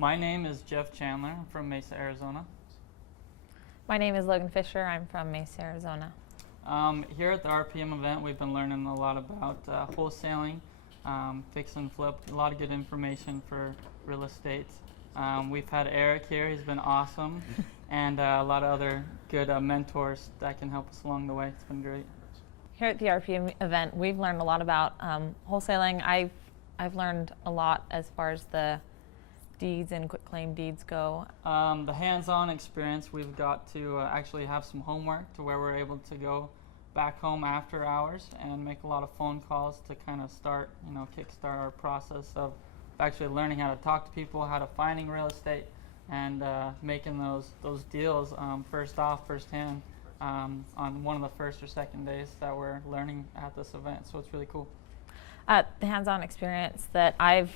My name is Jeff Chandler. I'm from Mesa, Arizona. My name is Logan Fisher. I'm from Mesa, Arizona. Here at the RPM event, we've been learning a lot about wholesaling, fix and flip, a lot of good information for real estate. We've had Eric here. He's been awesome, and a lot of other good mentors that can help us along the way. It's been great. Here at the RPM event, we've learned a lot about wholesaling. I've learned a lot as far as the deeds and quitclaim deeds go. The hands-on experience, we've got to actually have some homework to where we're able to go back home after hours and make a lot of phone calls to kind of start, kickstart our process of actually learning how to talk to people, how to finding real estate, and making those deals firsthand on one of the first or second days that we're learning at this event. So it's really cool. The hands-on experience that I've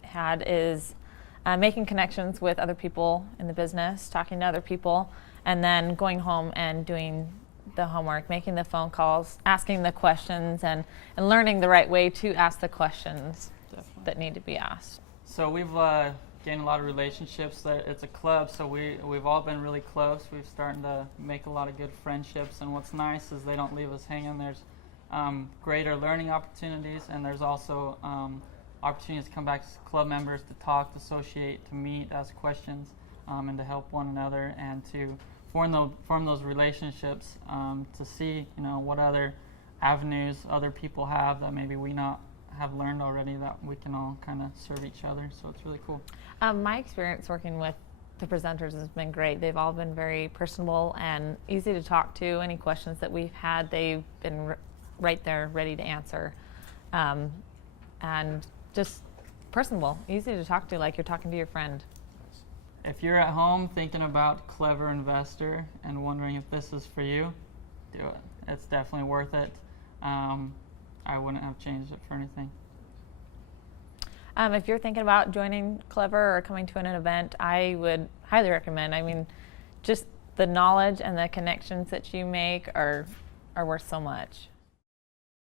had is making connections with other people in the business, talking to other people, and then going home and doing the homework, making the phone calls, asking the questions, and learning the right way to ask the questions that need to be asked. So we've gained a lot of relationships. It's a club, so we've all been really close. We've started to make a lot of good friendships, and what's nice is they don't leave us hanging. There's greater learning opportunities, and there's also opportunities to come back as club members to talk, to associate, to meet, ask questions, and to help one another, and to form those relationships, to see what other avenues other people have that maybe we not have learned already, that we can all kind of serve each other. So it's really cool. My experience working with the presenters has been great. They've all been very personable and easy to talk to. Any questions that we've had, they've been right there ready to answer, and just personable, easy to talk to, like you're talking to your friend. If you're at home thinking about Clever Investor and wondering if this is for you, do it. It's definitely worth it. I wouldn't have changed it for anything. If you're thinking about joining Clever or coming to an event, I would highly recommend. I mean, just the knowledge and the connections that you make are worth so much.